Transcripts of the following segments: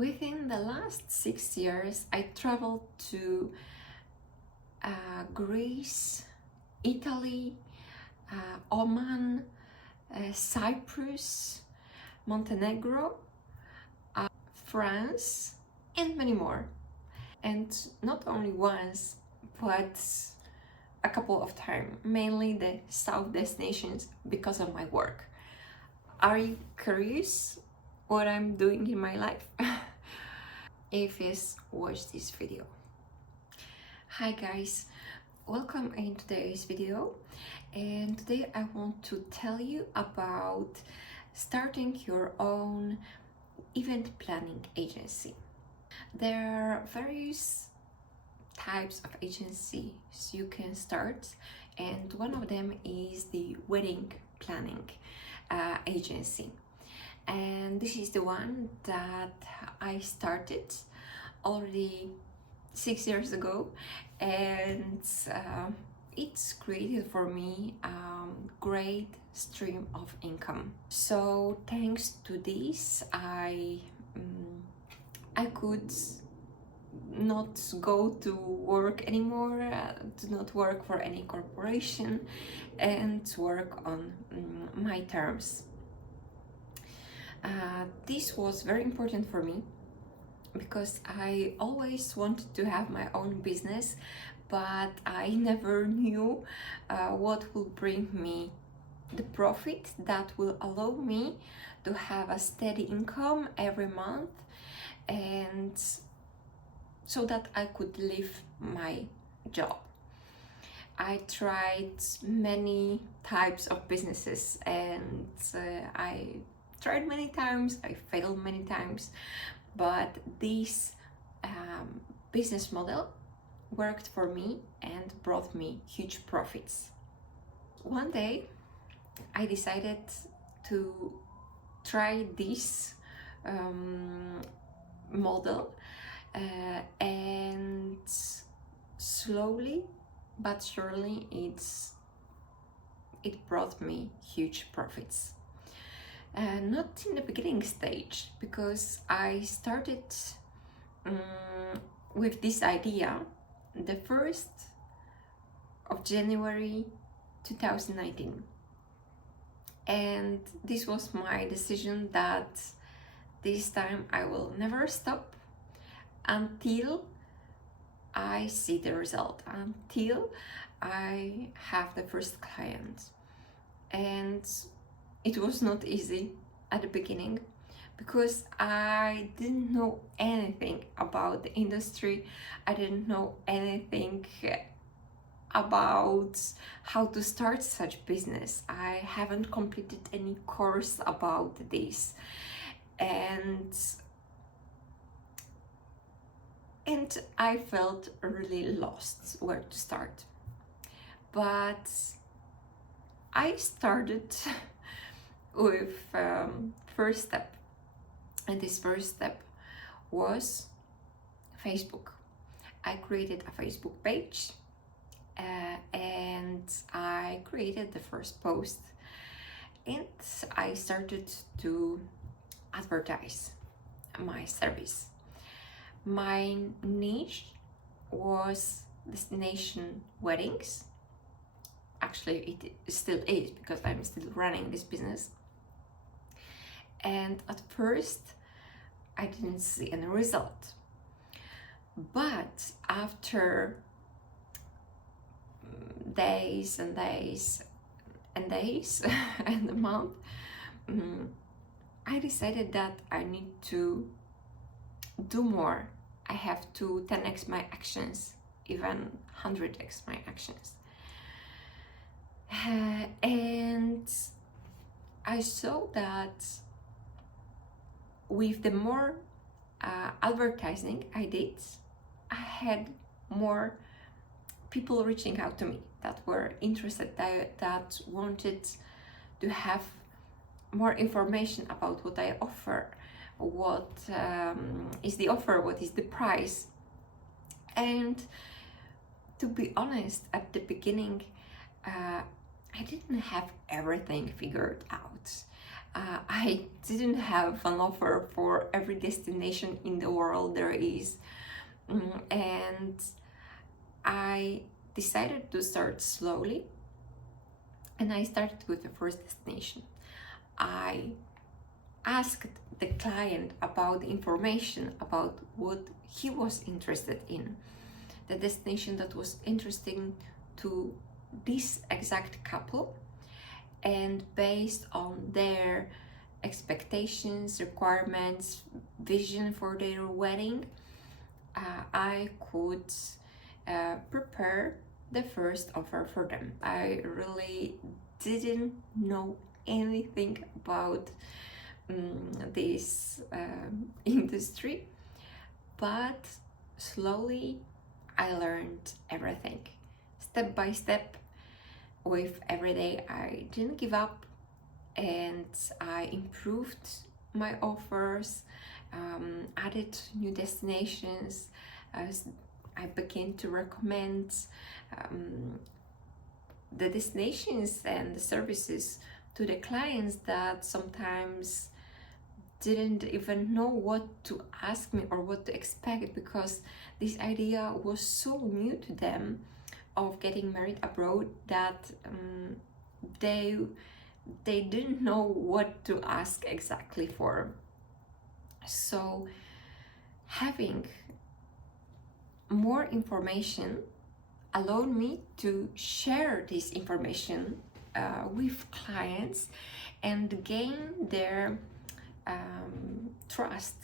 Within the last 6 years, I traveled to Greece, Italy, Oman, Cyprus, Montenegro, France, and many more. And not only once, but a couple of times, mainly the south destinations because of my work. Are you curious what I'm doing in my life? If yes, watch this video. Hi guys, welcome in today's video, and today I want to tell you about starting your own event planning agency. There are various types of agencies you can start, and one of them is the wedding planning agency, and this is the one that I started already 6 years ago, and it's created for me a great stream of income. So thanks to this, I could not go to work anymore, to not work for any corporation, and work on my terms. This was very important for me because I always wanted to have my own business, but I never knew what will bring me the profit that will allow me to have a steady income every month, and so that I could leave my job. I tried many types of businesses, and I tried many times, I failed many times, but this business model worked for me and brought me huge profits. One day I decided to try this model, and slowly but surely it brought me huge profits. Not in the beginning stage, because I started with this idea the 1st of January 2019, and this was my decision that this time I will never stop until I see the result, until I have the first client. And it was not easy at the beginning because I didn't know anything about the industry. I didn't know anything about how to start such business. I haven't completed any course about this, and I felt really lost where to start. But I started with first step, and this first step was Facebook. I created a Facebook page, and I created the first post, and I started to advertise my service. My niche was destination weddings. Actually, it still is, because I'm still running this business. And at first, I didn't see any result. But after days and days and days and a month, I decided that I need to do more. I have to 10x my actions, even 100x my actions. And I saw that with the more advertising I did, I had more people reaching out to me that were interested, that wanted to have more information about what I offer, what is the offer, what is the price. And to be honest, at the beginning, I didn't have everything figured out. I didn't have an offer for every destination in the world there is. And I decided to start slowly, and I started with the first destination. I asked the client about the information about what he was interested in, the destination that was interesting to this exact couple, and based on their expectations, requirements, vision for their wedding, I could prepare the first offer for them. I really didn't know anything about this industry, but slowly I learned everything step by step. With every day, I didn't give up, and I improved my offers, added new destinations. I began to recommend the destinations and the services to the clients that sometimes didn't even know what to ask me or what to expect, because this idea was so new to them of getting married abroad that they didn't know what to ask exactly for. So having more information allowed me to share this information with clients and gain their trust.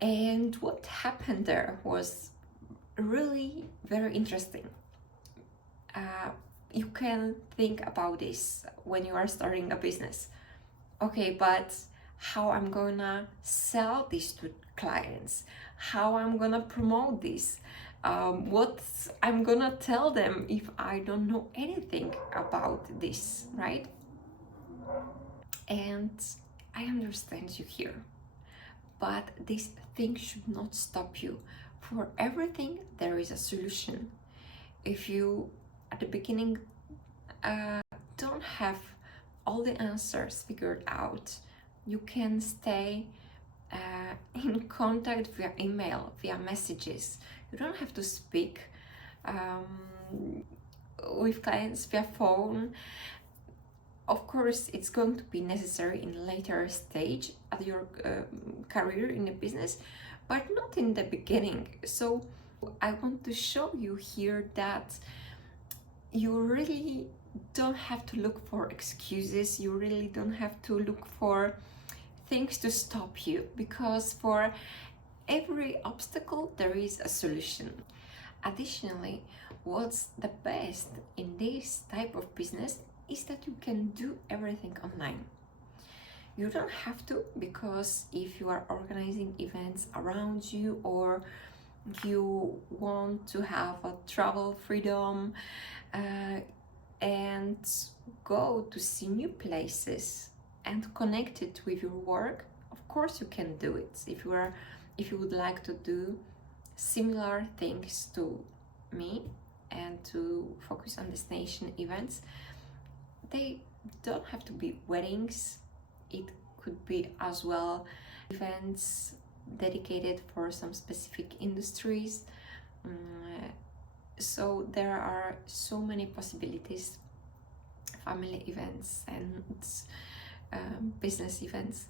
And what happened there was really very interesting. You can think about this when you are starting a business. Okay, but how I'm gonna sell this to clients? How I'm gonna promote this? What I'm gonna tell them if I don't know anything about this, right? And I understand you here, but this thing should not stop you. For everything, there is a solution. If you, at the beginning, don't have all the answers figured out, you can stay in contact via email, via messages. You don't have to speak with clients via phone. Of course, it's going to be necessary in a later stage of your career in a business, but not in the beginning. So I want to show you here that you really don't have to look for excuses. You really don't have to look for things to stop you, because for every obstacle there is a solution. Additionally, what's the best in this type of business is that you can do everything online. You don't have to, because if you are organizing events around you, or you want to have a travel freedom and go to see new places and connect it with your work, of course you can do it. If you would like to do similar things to me and to focus on destination events, they don't have to be weddings. It could be as well events dedicated for some specific industries. So there are so many possibilities, family events and business events.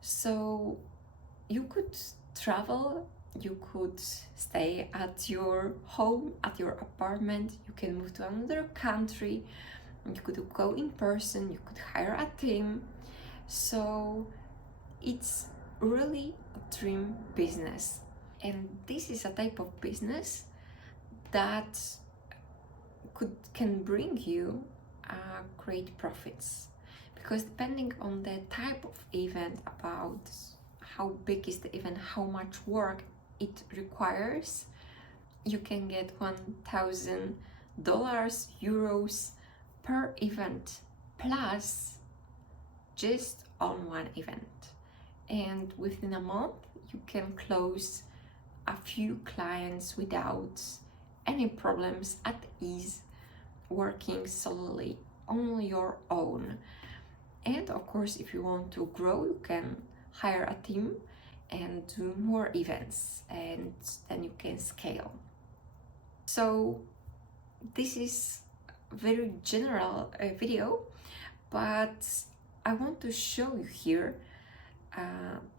So you could travel, you could stay at your home, at your apartment, you can move to another country, you could go in person, you could hire a team. So it's really a dream business, and this is a type of business that can bring you great profits, because depending on the type of event, about how big is the event, how much work it requires, you can get $1,000, euros per event, plus just on one event. And within a month you can close a few clients without any problems, at ease, working solely on your own. And of course, if you want to grow, you can hire a team and do more events, and then you can scale. So this is a very general video, but I want to show you here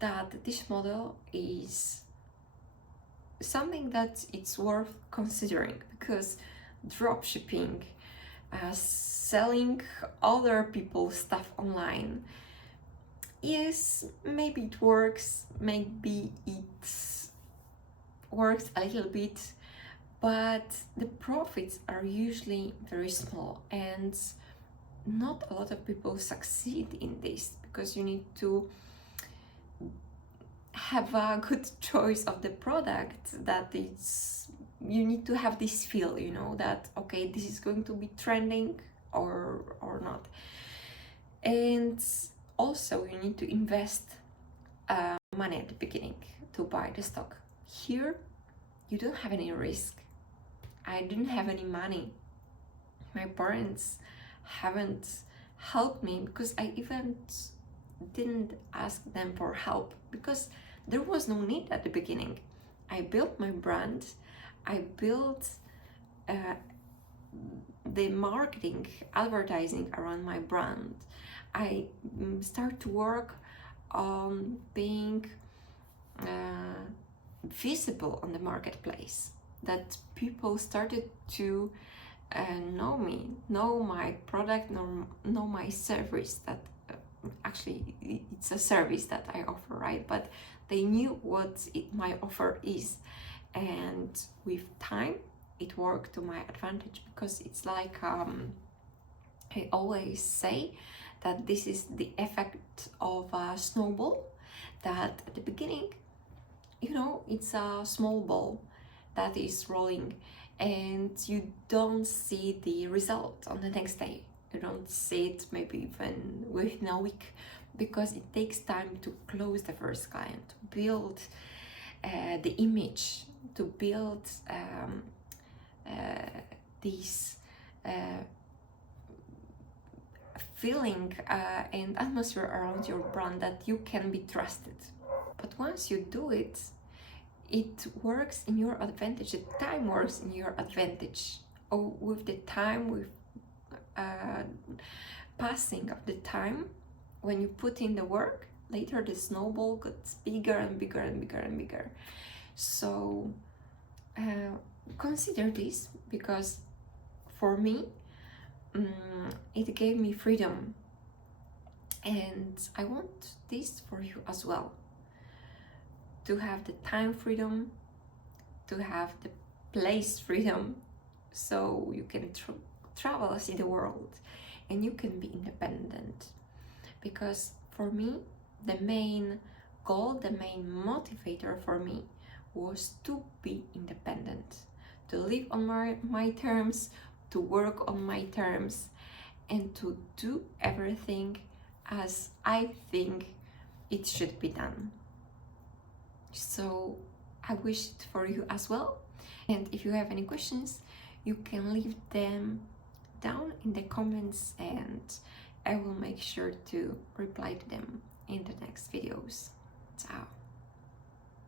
that this model is something that it's worth considering, because dropshipping, selling other people's stuff online, yes, maybe it works, maybe it works a little bit, but the profits are usually very small, and not a lot of people succeed in this, because you need to have a good choice of the product, that it's, you need to have this feel, you know, that okay, this is going to be trending or not. And also you need to invest money at the beginning to buy the stock. Here you don't have any risk. I didn't have any money. My parents haven't helped me, because I even didn't ask them for help, because there was no need at the beginning. I built my brand, I built the marketing, advertising around my brand. I start to work on being visible on the marketplace, that people started to know me, know my product, know my service, that actually it's a service that I offer, right? But they knew what my offer is, and with time it worked to my advantage, because it's like I always say that this is the effect of a snowball, that at the beginning, you know, it's a small ball that is rolling, and you don't see the result on the next day. You don't see it maybe even within a week, because it takes time to close the first client, to build the image, to build this feeling and atmosphere around your brand, that you can be trusted. But once you do it, it works in your advantage. The time works in your advantage. Or with the time, with passing of the time, when you put in the work, later the snowball gets bigger and bigger and bigger and bigger. So consider this, because for me it gave me freedom, and I want this for you as well, to have the time freedom, to have the place freedom, so you can travel, see the world, and you can be independent. Because for me, the main goal, the main motivator for me was to be independent, to live on my terms, to work on my terms, and to do everything as I think it should be done. So I wish it for you as well. And if you have any questions, you can leave them down in the comments, and I will make sure to reply to them in the next videos. Ciao.